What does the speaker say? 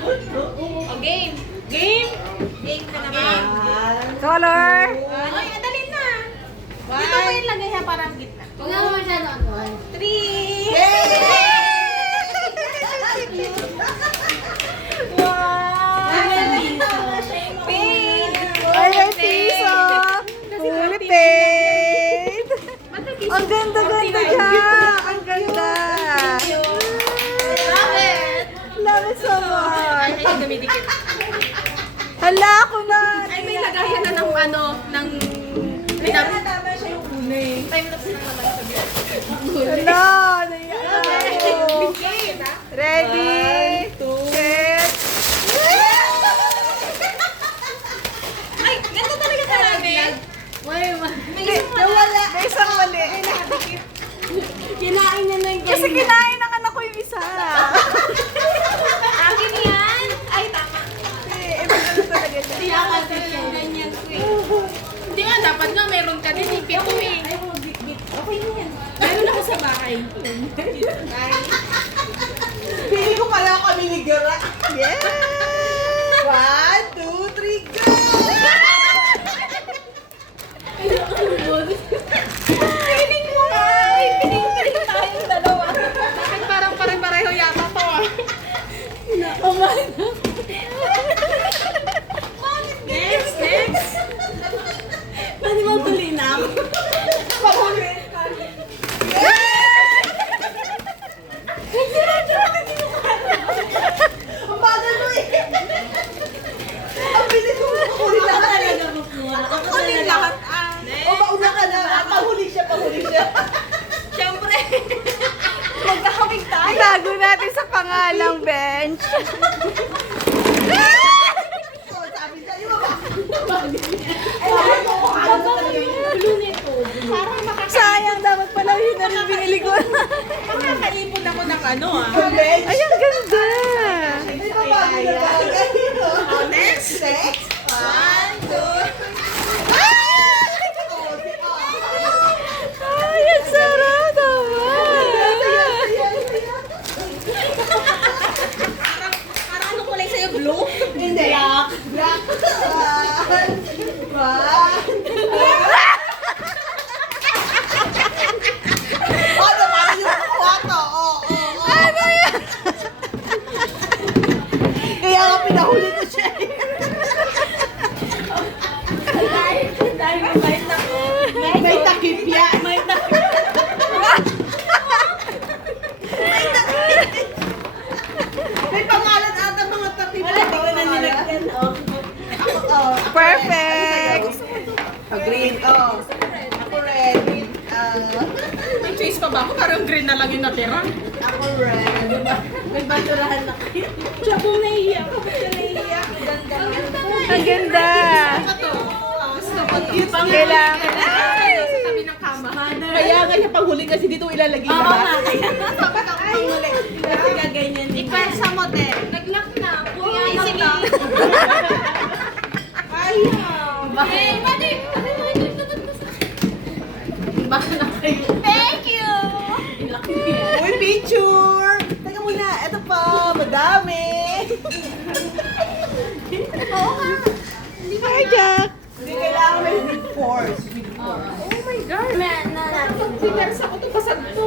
O, game. Game? Game na naman. Color. Ay, adalin na. Dito mo yung lagay ha, parang gitna. Huwag na naman siya doon. 3. Pink. Ay, may piso. Fully paid. Ang ganda-ganda niya. Ang ganda. Love it. Love it so Ay, much. ay, dumidikit. Hala, ako na. Ay, may lagayan na ng ano, ng... Tama siya yung una eh. Time-lapse na naman sabi. Hala, naiyak ako. Game. Ready, set. Ay, ganito talaga talaga. Nawala. May isang mali. Kinain niya na yung Kasi kinain ng anak ko yung isa. Akin yan. Ay, tama. Ibang ano talaga siya. Tinakasip siya. Ganyan ko eh. Hindi nga, dapat nga meron ka din. Pito eh. Ay, mo bit-bit. Okay na yan. Meron ako sa bahay. Pili ko pala kami ni Gara. Yes! 1, 2, 3, go! Piling mo nga. Ay, piling tayong dalawa. Bakit parang pare-pareho yata to ah? Next, next. Pwede mo tuloy na ako. Ang bagal mo eh! Ang bilis mo huli Ako lahat eh! talaga makuha. Ako Kunin talaga. lahat ah. O, mauna ka na! Pahuli siya, pahuli siya! Siyempre. Magkakabig tayo. Itago natin sa pangalang bench. O, sabi sa'yo ba? Ay, bakit mo ano talaga yun? Parang Sayang, dapat pala yun na rin binili ko. makakaipon ako ng ano ah. Bench? Ay, ang ganda. Ay, pabago na bagay. Oh, next. Next? 1, 2. Ay, ang sarap naman. Parang ano kulay sa'yo? Blue? Hindi. Black. Black. Ano, parang yung kuha to. Ano yan? Kaya nga pinahuli ko siya. Dahil mabait ako. May takip yan. May takip. May pangalan ata mga takip. Wala, di ko na nilagyan. Oh. Oh, Perfect. green. Oh. Ako red. May choice pa ba ako? Parang green na lang yung natira. Ako red. Nagbanturahan na kayo. Siya po naiiyak. Kapag siya naiiyak. Ganda. Ang ganda. Ano to? Gusto ko to. Kailangan. Sa tabi ng kama. Kaya nga niya panghuli kasi dito ilalagay Oo lahat. nga, kaya. Dapat ako pangulit. Kasi gaganyan din. Ipensa mo din. Nag-lock na. Kuya, sige. Hey, Madi! Baka na kayo. Thank you! Uy, picture! Teka muna, eto pa, madami! Oo nga. Hi, Jack. Hindi kailangan may with force. With force. Oh my God. Na natin. Pinersa ko to basag to.